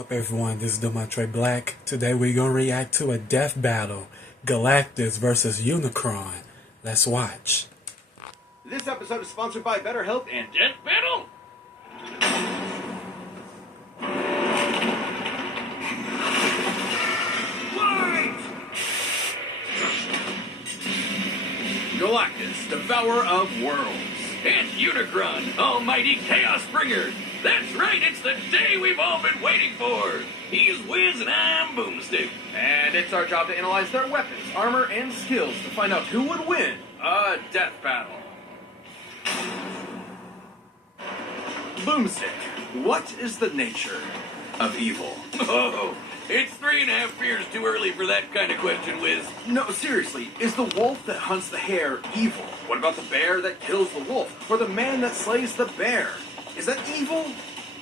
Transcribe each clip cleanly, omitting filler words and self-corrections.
Up everyone, this is Demontre Black. Today we're gonna react to a death battle. Galactus versus Unicron. Let's watch. This episode is sponsored by BetterHelp and Death Battle. Galactus, devourer of worlds. And Unicron, almighty chaos bringer. That's right, it's the day we've all been waiting for. He's Wiz and I'm Boomstick. And it's our job to analyze their weapons, armor, and skills to find out who would win a death battle. Boomstick, what is the nature of evil? Oh, it's 3.5 years too early for that kind of question, Wiz. No, seriously, is the wolf that hunts the hare evil? What about the bear that kills the wolf? Or the man that slays the bear? Is that evil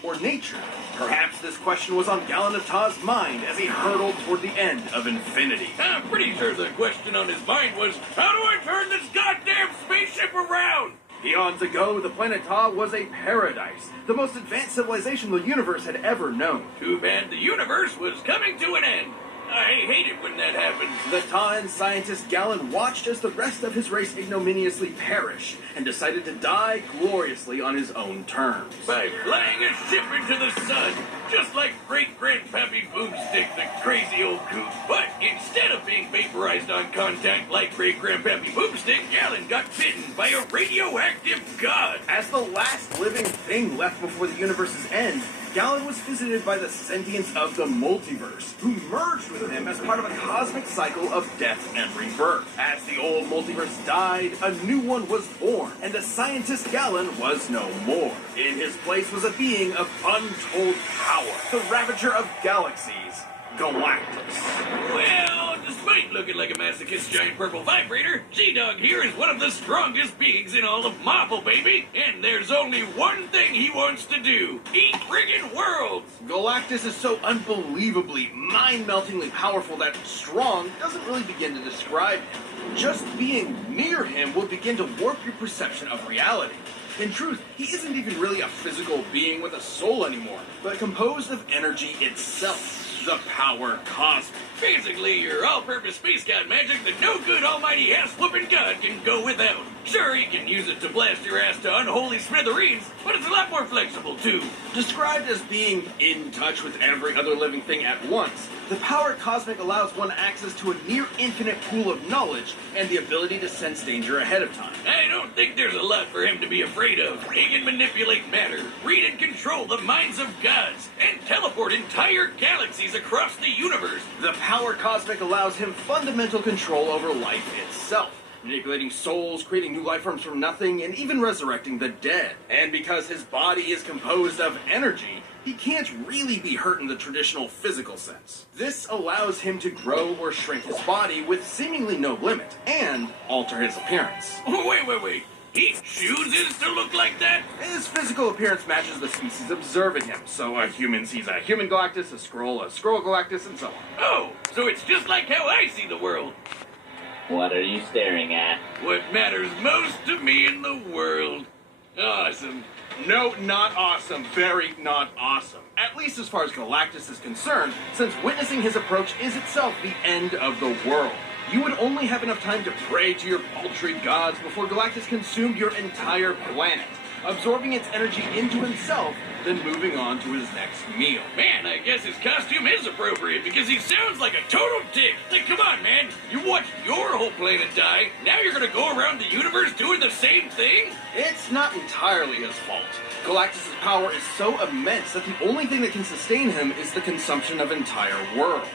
or nature? Perhaps this question was on Galen of Ta's mind as he hurtled toward the end of infinity. I'm pretty sure the question on his mind was, how do I turn this goddamn spaceship around? Eons ago, the planet Ta was a paradise, the most advanced civilization the universe had ever known. Too bad the universe was coming to an end. I hate it when that happens. The Ta'an scientist Galen watched as the rest of his race ignominiously perish and decided to die gloriously on his own terms. By flying a ship into the sun, just like great-grandpappy Boomstick, the crazy old coot. But instead of being vaporized on contact like great-grandpappy Boomstick, Galen got bitten by a radioactive god. As the last living thing left before the universe's end, Galen was visited by the sentience of the multiverse, who merged with him as part of a cosmic cycle of death and rebirth. As the old multiverse died, a new one was born, and the scientist Galen was no more. In his place was a being of untold power, the ravager of galaxies, Galactus. Well, despite looking like a masochist giant purple vibrator, G-Dog here is one of the strongest beings in all of Marvel, baby. And there's only one thing he wants to do. Eat friggin' worlds. Galactus is so unbelievably, mind-meltingly powerful that strong doesn't really begin to describe him. Just being near him will begin to warp your perception of reality. In truth, he isn't even really a physical being with a soul anymore, but composed of energy itself. The power cosmic. Basically, your all-purpose space god magic that no good almighty ass-whooping god can go without. Sure, he can use it to blast your ass to unholy smithereens, but it's a lot more flexible, too. Described as being in touch with every other living thing at once, the power cosmic allows one access to a near-infinite pool of knowledge and the ability to sense danger ahead of time. I don't think there's a lot for him to be afraid of. He can manipulate matter, read and control the minds of gods, and teleport entire galaxies across the universe. The power cosmic allows him fundamental control over life itself, manipulating souls, creating new life forms from nothing, and even resurrecting the dead. And because his body is composed of energy, he can't really be hurt in the traditional physical sense. This allows him to grow or shrink his body with seemingly no limit, and alter his appearance. Wait. He chooses to look like that? His physical appearance matches the species observing him, so a human sees a human Galactus, a Skrull Galactus, and so on. Oh, so it's just like how I see the world. What are you staring at? What matters most to me in the world. Awesome. No, not awesome. Very not awesome. At least as far as Galactus is concerned, since witnessing his approach is itself the end of the world. You would only have enough time to pray to your paltry gods before Galactus consumed your entire planet, absorbing its energy into himself, then moving on to his next meal. Man, I guess his costume is appropriate because he sounds like a total dick. Like, come on, man. You watched your whole planet die. Now you're gonna go around the universe doing the same thing? It's not entirely his fault. Galactus' power is so immense that the only thing that can sustain him is the consumption of entire worlds.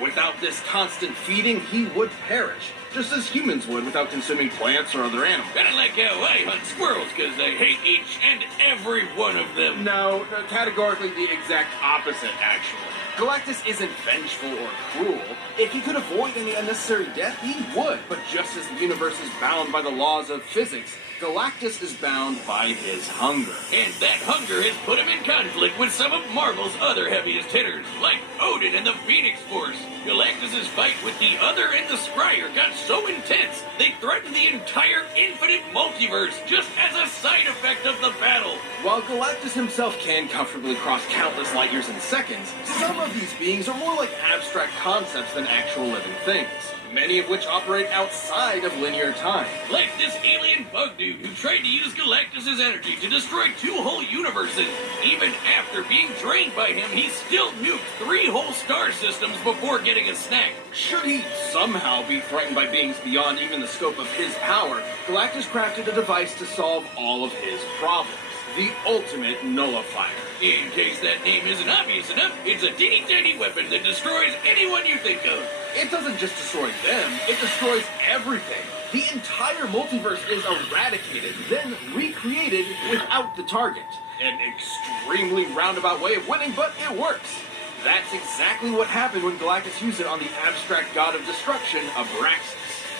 Without this constant feeding, he would perish, just as humans would without consuming plants or other animals. Kinda like how I hunt squirrels, because I hate each and every one of them. No, categorically the exact opposite, actually. Galactus isn't vengeful or cruel. If he could avoid any unnecessary death, he would. But just as the universe is bound by the laws of physics, Galactus is bound by his hunger. And that hunger has put him in conflict with some of Marvel's other heaviest hitters, like Odin and the Phoenix Force. Galactus' fight with the Other and the Scryer got so intense, they threatened the entire infinite multiverse just as a side effect of the battle. While Galactus himself can comfortably cross countless light years in seconds, some of these beings are more like abstract concepts than actual living things, many of which operate outside of linear time. Like this alien bug dude who tried to use Galactus' energy to destroy 2 whole universes. Even after being drained by him, he still nuked 3 whole star systems before getting a snack. Should he somehow be threatened by beings beyond even the scope of his power, Galactus crafted a device to solve all of his problems. The ultimate nullifier. In case that name isn't obvious enough, it's a teeny-tiny weapon that destroys anyone you think of. It doesn't just destroy them, it destroys everything. The entire multiverse is eradicated, then recreated without the target. An extremely roundabout way of winning, but it works. That's exactly what happened when Galactus used it on the abstract god of destruction, Abraxas.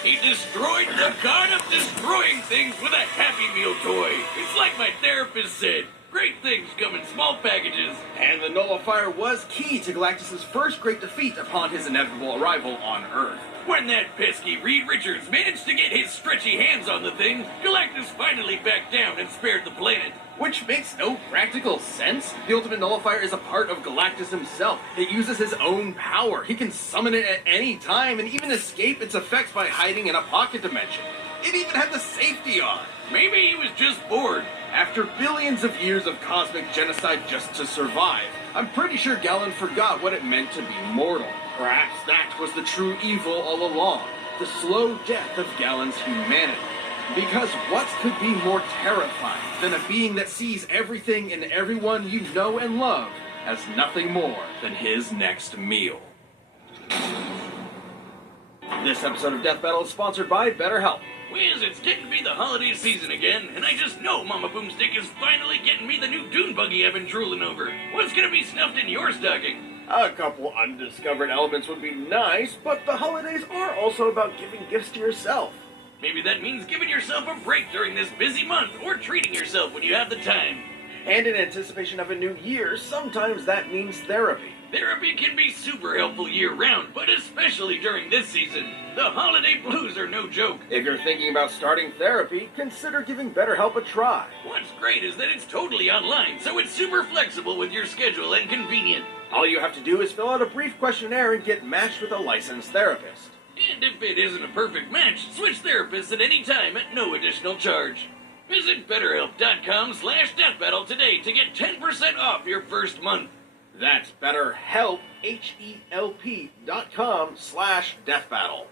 He destroyed the god of destroying things with a Happy Meal toy. It's like my therapist said, great things come in small packages. And the nullifier was key to Galactus' first great defeat upon his inevitable arrival on Earth. When that pesky Reed Richards managed to get his stretchy hands on the thing, Galactus finally backed down and spared the planet. Which makes no practical sense. The ultimate nullifier is a part of Galactus himself. It uses his own power. He can summon it at any time and even escape its effects by hiding in a pocket dimension. It even had the safety on. Maybe he was just bored. After billions of years of cosmic genocide just to survive, I'm pretty sure Galen forgot what it meant to be mortal. Perhaps that was the true evil all along, the slow death of Galen's humanity. Because what could be more terrifying than a being that sees everything and everyone you know and love as nothing more than his next meal? This episode of Death Battle is sponsored by BetterHelp. Whiz, it's getting to be the holiday season again, and I just know Mama Boomstick is finally getting me the new dune buggy I've been drooling over. What's gonna be stuffed in your stocking? A couple undiscovered elements would be nice, but the holidays are also about giving gifts to yourself. Maybe that means giving yourself a break during this busy month, or treating yourself when you have the time. And in anticipation of a new year, sometimes that means therapy. Therapy can be super helpful year-round, but especially during this season. The holiday blues are no joke. If you're thinking about starting therapy, consider giving BetterHelp a try. What's great is that it's totally online, so it's super flexible with your schedule and convenient. All you have to do is fill out a brief questionnaire and get matched with a licensed therapist. And if it isn't a perfect match, switch therapists at any time at no additional charge. Visit BetterHelp.com/DeathBattle today to get 10% off your first month. That's BetterHelp, HELP.com/DeathBattle.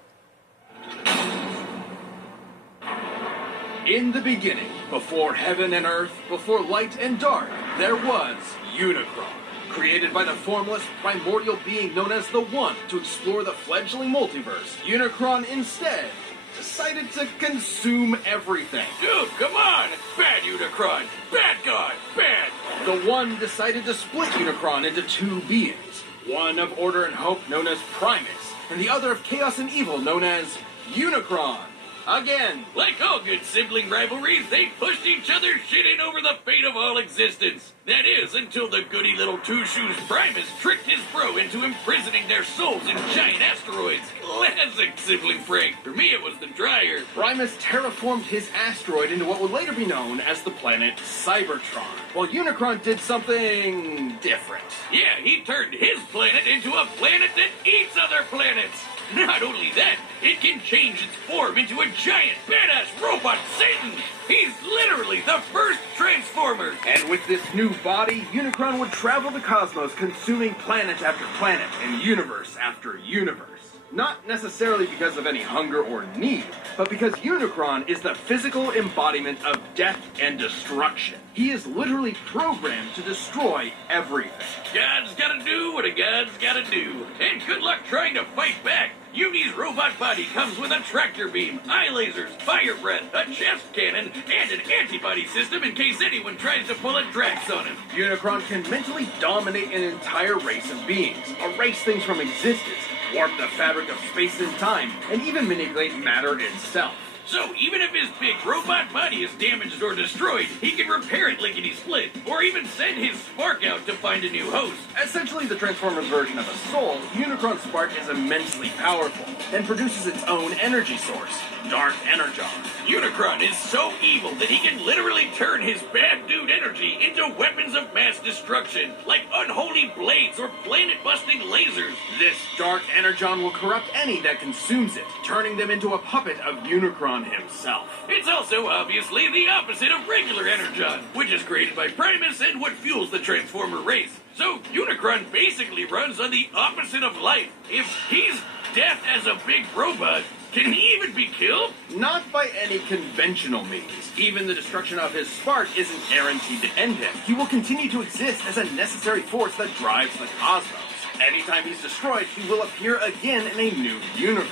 In the beginning, before heaven and earth, before light and dark, there was Unicron. Created by the formless, primordial being known as the One to explore the fledgling multiverse, Unicron instead decided to consume everything. Dude, come on! Bad Unicron! Bad God! Bad! The One decided to split Unicron into 2 beings. One of order and hope known as Primus, and the other of chaos and evil known as Unicron. Again. Like all good sibling rivalries, they pushed each other's shit in over the fate of all existence. That is, until the goody little two-shoes Primus tricked his bro into imprisoning their souls in giant asteroids. Classic sibling prank. For me, it was the dryer. Primus terraformed his asteroid into what would later be known as the planet Cybertron, while Unicron did something different. Yeah, he turned his planet into a planet that eats other planets. Not only that, it can change its form into a giant, badass robot Satan. He's literally the first Transformer. And with this new body, Unicron would travel the cosmos, consuming planet after planet and universe after universe. Not necessarily because of any hunger or need, but because Unicron is the physical embodiment of death and destruction. He is literally programmed to destroy everything. God's gotta do what a God's gotta do. And good luck trying to fight back. Uni's robot body comes with a tractor beam, eye lasers, fire breath, a chest cannon, and an antibody system in case anyone tries to pull a Drax on him. Unicron can mentally dominate an entire race of beings, erase things from existence, warp the fabric of space and time, and even manipulate matter itself. So even if his big robot body is damaged or destroyed, he can repair it lickety-split, or even send his spark out to find a new host. Essentially the Transformers version of a soul, Unicron's spark is immensely powerful and produces its own energy source, Dark Energon. Unicron is so evil that he can literally turn his bad dude energy into weapons of mass destruction, like unholy blades or planet-busting lasers. This Dark Energon will corrupt any that consumes it, turning them into a puppet of Unicron himself. It's also obviously the opposite of regular Energon, which is created by Primus and what fuels the Transformer race. So Unicron basically runs on the opposite of life. If he's death as a big robot, can he even be killed? Not by any conventional means. Even the destruction of his spark isn't guaranteed to end him. He will continue to exist as a necessary force that drives the cosmos. Anytime he's destroyed, he will appear again in a new universe.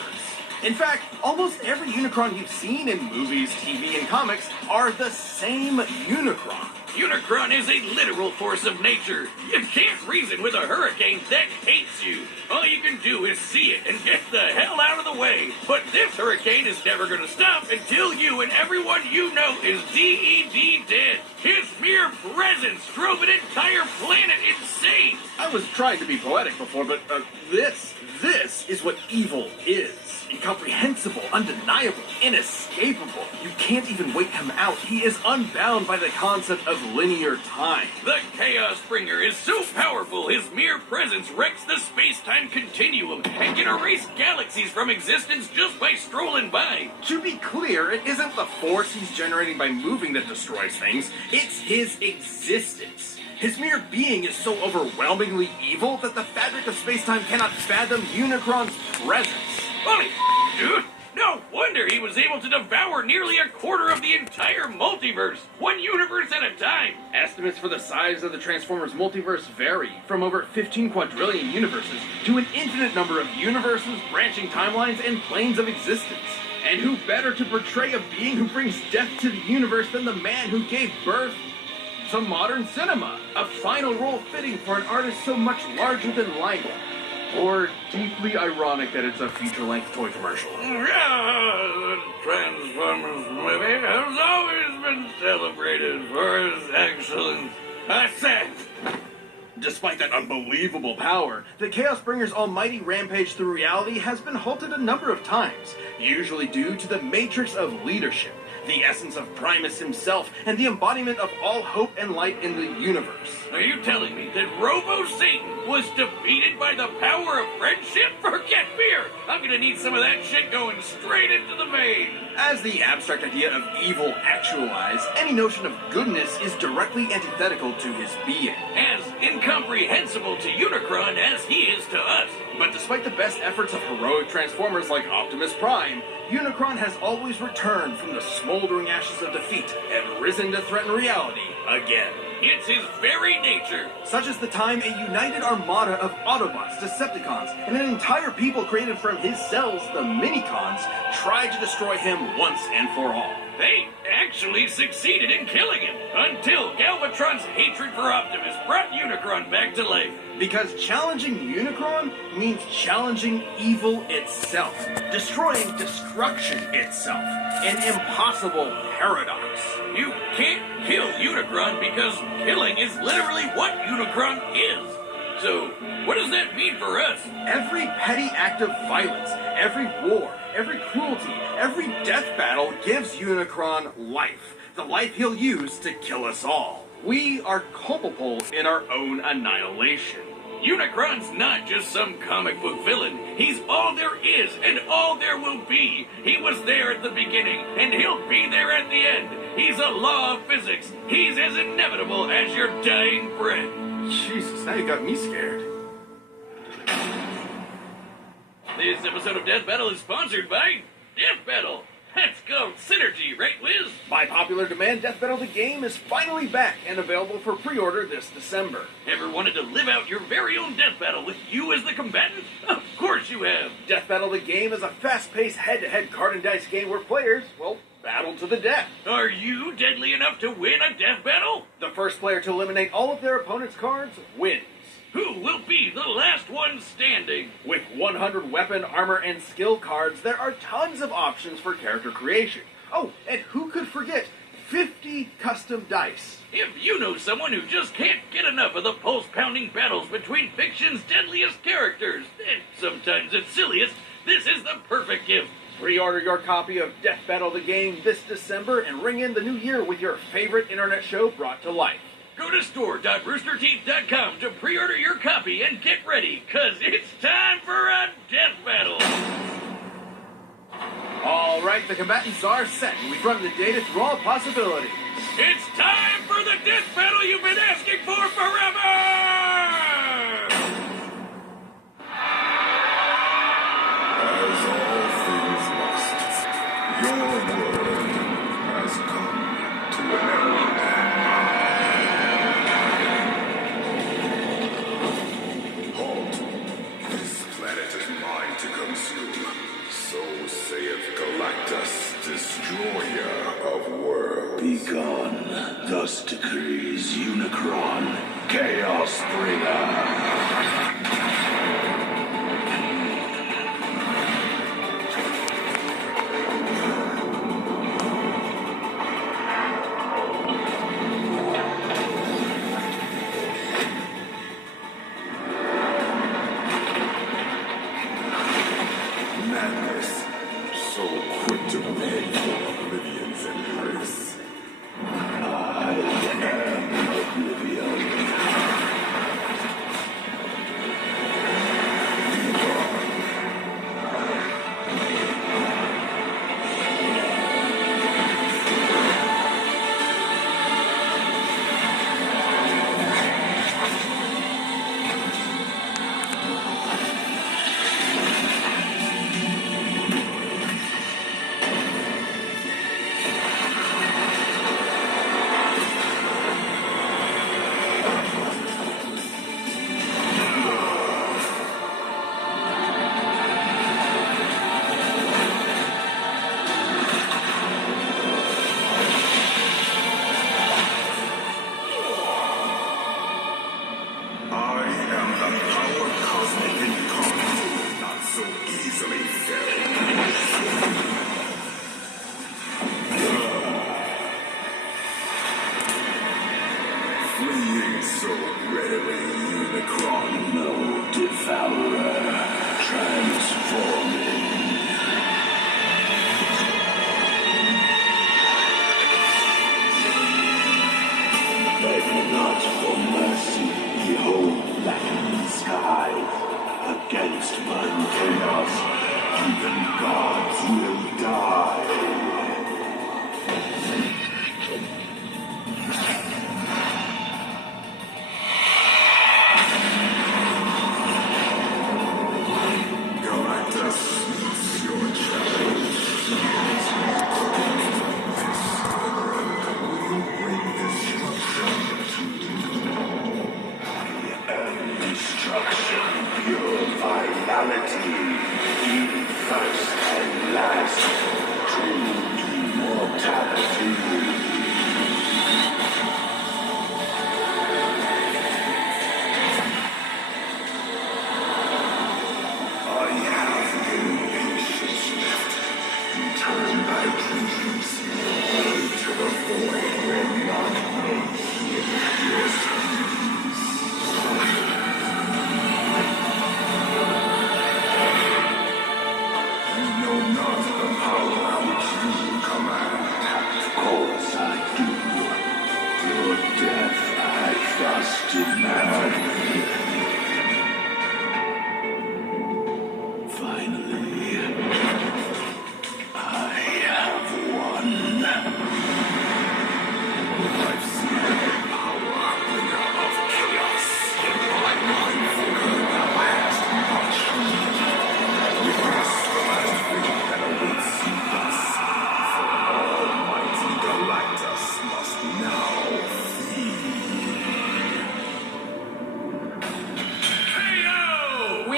In fact, almost every Unicron you've seen in movies, TV, and comics are the same Unicron. Unicron is a literal force of nature. You can't reason with a hurricane that hates you. All you can do is see it and get the hell out of the way. But this hurricane is never going to stop until you and everyone you know is DED dead. His mere presence drove an entire planet insane. I was trying to be poetic before, but this is what evil is. Incomprehensible, undeniable, inescapable. You can't even wait him out. He is unbound by the concept of linear time. The Chaos Bringer is so powerful, his mere presence wrecks the space-time continuum and can erase galaxies from existence just by strolling by. To be clear, it isn't the force he's generating by moving that destroys things. It's his existence. His mere being is so overwhelmingly evil that the fabric of space-time cannot fathom Unicron's presence. Holy dude! No wonder he was able to devour nearly a quarter of the entire multiverse, one universe at a time. Estimates for the size of the Transformers multiverse vary, from over 15 quadrillion universes to an infinite number of universes, branching timelines, and planes of existence. And who better to portray a being who brings death to the universe than the man who gave birth to modern cinema? A final role fitting for an artist so much larger than life. Or deeply ironic that it's a feature-length toy commercial. The Transformers movie has always been celebrated for its excellence. I said. Despite that unbelievable power, the Chaos Bringer's almighty rampage through reality has been halted a number of times, usually due to the matrix of leadership, the essence of Primus himself, and the embodiment of all hope and light in the universe. Are you telling me that Robo-Satan was defeated by the power of friendship? Forget fear! I'm gonna need some of that shit going straight into the vein! As the abstract idea of evil actualized, any notion of goodness is directly antithetical to his being. As incomprehensible to Unicron as he is to us. But despite the best efforts of heroic Transformers like Optimus Prime, Unicron has always returned from the smoldering ashes of defeat and risen to threaten reality again. It's his very nature. Such as the time a united armada of Autobots, Decepticons, and an entire people created from his cells, the Minicons, tried to destroy him once and for all. They actually succeeded in killing him, until Galvatron's hatred for Optimus brought Unicron back to life. Because challenging Unicron means challenging evil itself, destroying destruction itself, an impossible paradox. You can't kill Unicron because killing is literally what Unicron is. So, what does that mean for us? Every petty act of violence, every war, every cruelty, every death battle gives Unicron life. The life he'll use to kill us all. We are culpable in our own annihilation. Unicron's not just some comic book villain. He's all there is and all there will be. He was there at the beginning, and he'll be there at the end. He's a law of physics. He's as inevitable as your dying breath. Jesus, now you got me scared. The This episode of Death Battle is sponsored by Death Battle. That's called Synergy, right, Wiz? By popular demand, Death Battle the game is finally back and available for pre-order this December. Ever wanted to live out your very own death battle with you as the combatant? Of course you have. Death Battle the game is a fast-paced head-to-head card and dice game where players, well, battle to the death. Are you deadly enough to win a death battle? The first player to eliminate all of their opponent's cards wins. Who will be the last one standing? With 100 weapon, armor, and skill cards, there are tons of options for character creation. Oh, and who could forget 50 custom dice? If you know someone who just can't get enough of the pulse-pounding battles between fiction's deadliest characters, and sometimes its silliest, this is the perfect gift. Pre-order your copy of Death Battle the game this December and ring in the new year with your favorite internet show brought to life. Go to store.roosterteeth.com to pre-order your copy and get ready, cause it's time for a death battle. All right, the combatants are set, and we've run the data through all possibilities. It's time for the death battle you've been asking for forever! As all things must, your world has come to an end. Halt! This planet is mine to consume. So saith Galactus, destroyer of worlds. Begone, thus decrees Unicron. Chaos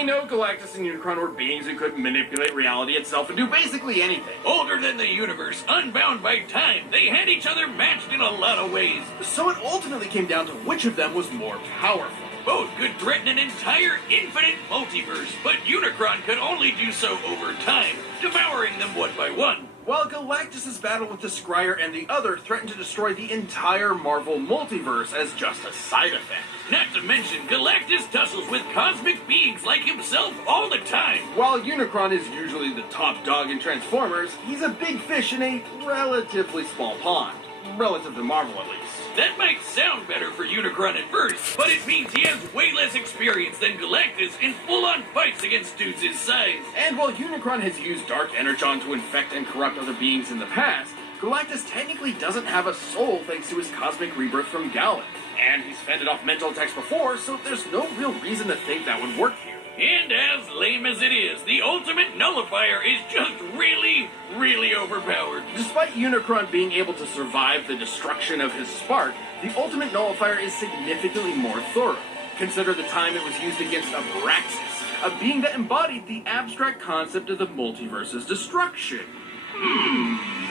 know Galactus and Unicron were beings who could manipulate reality itself and do basically anything. Older than the universe, unbound by time, they had each other matched in a lot of ways. So it ultimately came down to which of them was more powerful. Both could threaten an entire infinite multiverse, but Unicron could only do so over time, devouring them one by one. While Galactus' battle with the Scryer and the other threatened to destroy the entire Marvel multiverse as just a side effect. Not to mention, Galactus tussles with cosmic beings like himself all the time. While Unicron is usually the top dog in Transformers, he's a big fish in a relatively small pond. Relative to Marvel, at least. That might sound better for Unicron at first, but it means he has way less experience than Galactus in full-on fights against dudes his size. And while Unicron has used Dark Energon to infect and corrupt other beings in the past, Galactus technically doesn't have a soul thanks to his cosmic rebirth from Gallon. And he's fended off mental attacks before, so there's no real reason to think that would work here. And as lame as it is, the ultimate nullifier is just really, really overpowered. Despite Unicron being able to survive the destruction of his spark, the ultimate nullifier is significantly more thorough. Consider the time it was used against Abraxas, a being that embodied the abstract concept of the multiverse's destruction.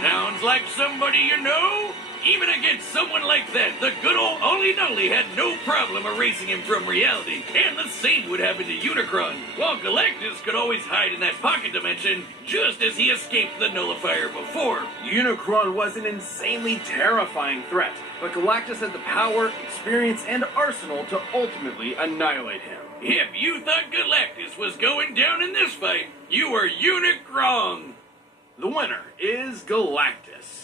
Sounds like somebody you know? Even against someone like that, the good old Ollie Nully had no problem erasing him from reality. And the same would happen to Unicron, while Galactus could always hide in that pocket dimension, just as he escaped the nullifier before. Unicron was an insanely terrifying threat, but Galactus had the power, experience, and arsenal to ultimately annihilate him. If you thought Galactus was going down in this fight, you were Unicron. The winner is Galactus.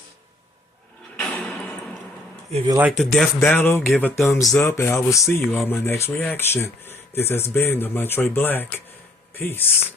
If you like the death battle, give a thumbs up, and I will see you on my next reaction. This has been the Montre Black. Peace.